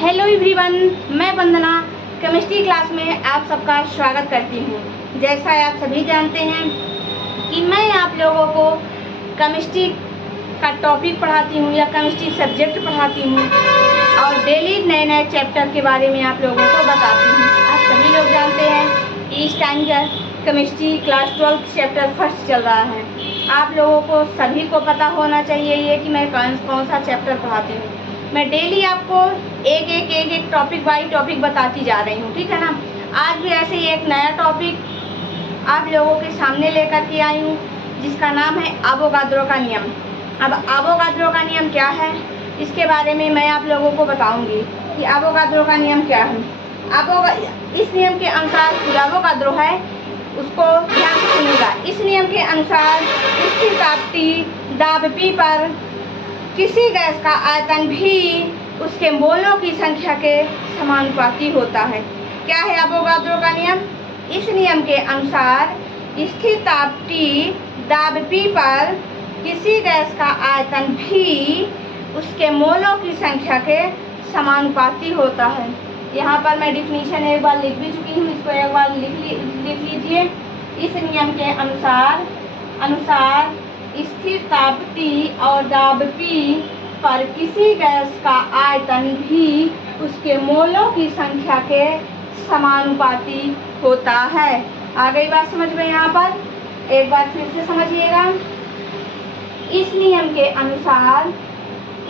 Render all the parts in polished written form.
Hello everyone, मैं वंदना chemistry class में आप सबका स्वागत करती हूँ। जैसा आप सभी जानते हैं कि मैं आप लोगों को केमिस्ट्री का टॉपिक पढ़ाती हूँ या केमिस्ट्री सब्जेक्ट पढ़ाती हूँ और डेली नए नए चैप्टर के बारे में आप लोगों को बताती हूँ। आप सभी लोग जानते हैं कि इस टाइम का केमिस्ट्री क्लास 12 चैप्टर फर्स्ट चल रहा है। आप लोगों को सभी को पता होना चाहिए ये कि मैं कौन सा चैप्टर पढ़ाती हूँ। मैं डेली आपको एक टॉपिक बाई टॉपिक बताती जा रही हूँ, ठीक है ना। आज भी ऐसे ही एक नया टॉपिक आप लोगों के सामने लेकर के आई हूँ जिसका नाम है अवोगाद्रो का नियम। अब अवोगाद्रो का नियम क्या है इसके बारे में मैं आप लोगों को बताऊंगी कि अवोगाद्रो का नियम क्या है। इस नियम के अनुसार अवोगाद्रो है उसको ध्यान से सुनिएगा। इस नियम के अनुसार स्थिर ताप T दाब P पर किसी गैस का आयतन भी उसके मोलों की संख्या के समानुपाती होता है। क्या है अवोगाद्रो का नियम? इस नियम के अनुसार स्थिर ताप T दाब P पर किसी गैस का आयतन भी उसके मोलों की संख्या के समानुपाती होता है। यहाँ पर मैं डिफिनीशन एक बार लिख भी चुकी हूँ, इसको एक बार लिख लीजिए। इस नियम के अनुसार स्थिर ताप T और दाब P पर किसी गैस का आयतन भी उसके मोलों की संख्या के समानुपाती होता है। आ गई बात समझ में? यहाँ पर एक बार फिर से समझिएगा। इस नियम के अनुसार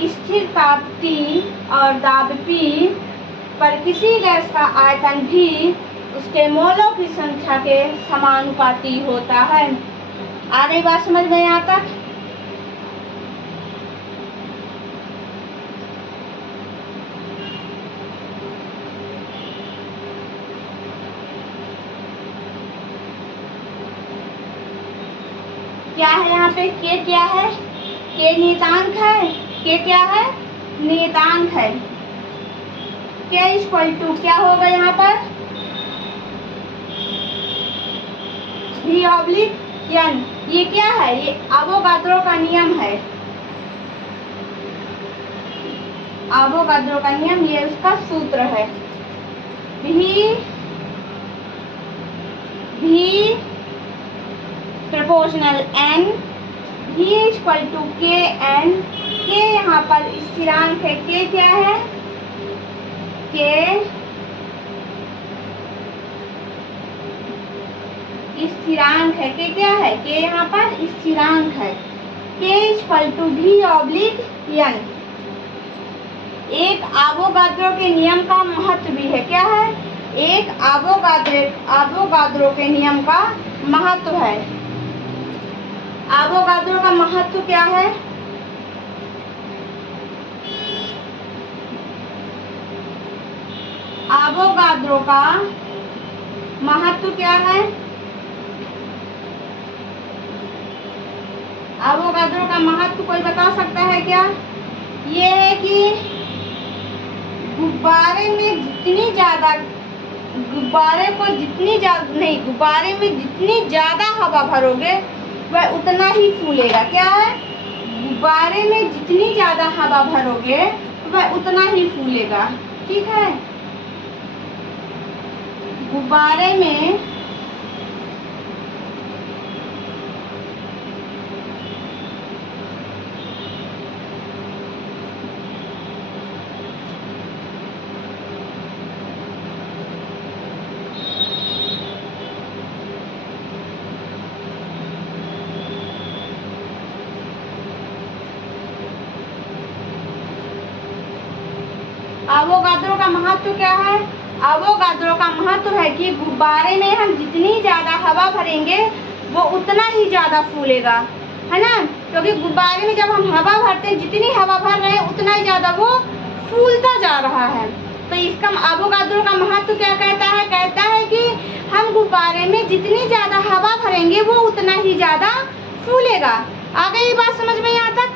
स्थिर ताप T और दाब P पर किसी गैस का आयतन भी उसके मोलों की संख्या के समानुपाती होता है। आ गई बात समझ में यहाँ तक? क्या है यहाँ पे? के क्या है? के नियतांक है। के क्या है? नियतांक है। के इक्वल टू क्या होगा यहाँ पर? V oblique N। ये क्या है? ये अवोगाद्रो का नियम है। अवोगाद्रो का नियम ये उसका सूत्र है। V proportional N V equal to K N। के यहाँ पर स्थिरांक है। के क्या है? के स्थिरांक है। के क्या है? के यहाँ पर स्थिरांक है। K equal to V oblique N। एक अवोगाद्रो के नियम का महत्व भी है। क्या है? एक अवोगाद्रो के नियम का महत्व है। अवोगाद्रो का महत्व क्या है? अवोगाद्रो का महत्व क्या है? अवोगाद्रो का महत्व कोई बता सकता है क्या? ये है कि गुब्बारे में जितनी ज्यादा हवा भरोगे वह उतना ही फूलेगा। क्या है? गुब्बारे में जितनी ज्यादा हवा भरोगे वह उतना ही फूलेगा। ठीक है? गुब्बारे में अवोगाद्रो का महत्व क्या है? अवोगाद्रो का महत्व है कि गुब्बारे में हम जितनी ज्यादा हवा भरेंगे वो उतना ही ज्यादा फूलेगा, है ना। क्योंकि गुब्बारे में जब हम हवा भरते हैं, जितनी हवा भर रहे हैं उतना ही ज्यादा वो फूलता जा रहा है। तो इसका अवोगाद्रो का महत्व क्या कहता है? कहता है कि हम गुब्बारे में जितनी ज्यादा हवा भरेंगे वो उतना ही ज्यादा फूलेगा। आ गई बात समझ में यहाँ तक?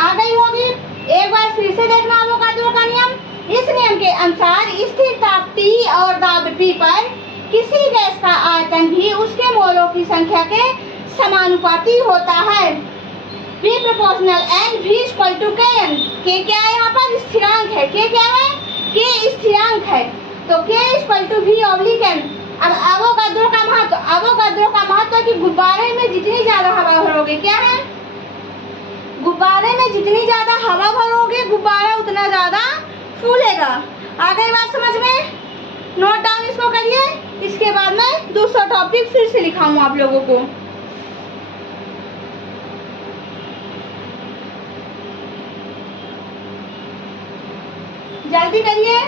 आ गई होगी। एक बार फिर से देखना अवोगाद्रो का नियम। इस नियम के अनुसार स्थिर ताप T और दाब P पर किसी गैस का आयतन भी उसके मोलों की संख्या के समानुपाती होता है। V proportional N V equal to K N। के क्या है? यहाँ पर स्थिरांक है। के क्या है? के स्थिरांक है, तो K equal to V oblique M। अब एवोगाड्रो का महत्व है कि गुब्बारे में जितनी ज्यादा हवा भरोगे, क्या है, गुब्बारे में जितनी ज्यादा हवा भरोगे गुब्बारा उतना ज्यादा फूलेगा। आ गई बात समझ में? नोट डाउन इसको करिए, इसके बाद मैं दूसरा टॉपिक फिर से लिखाऊं आप लोगों को। जल्दी करिए।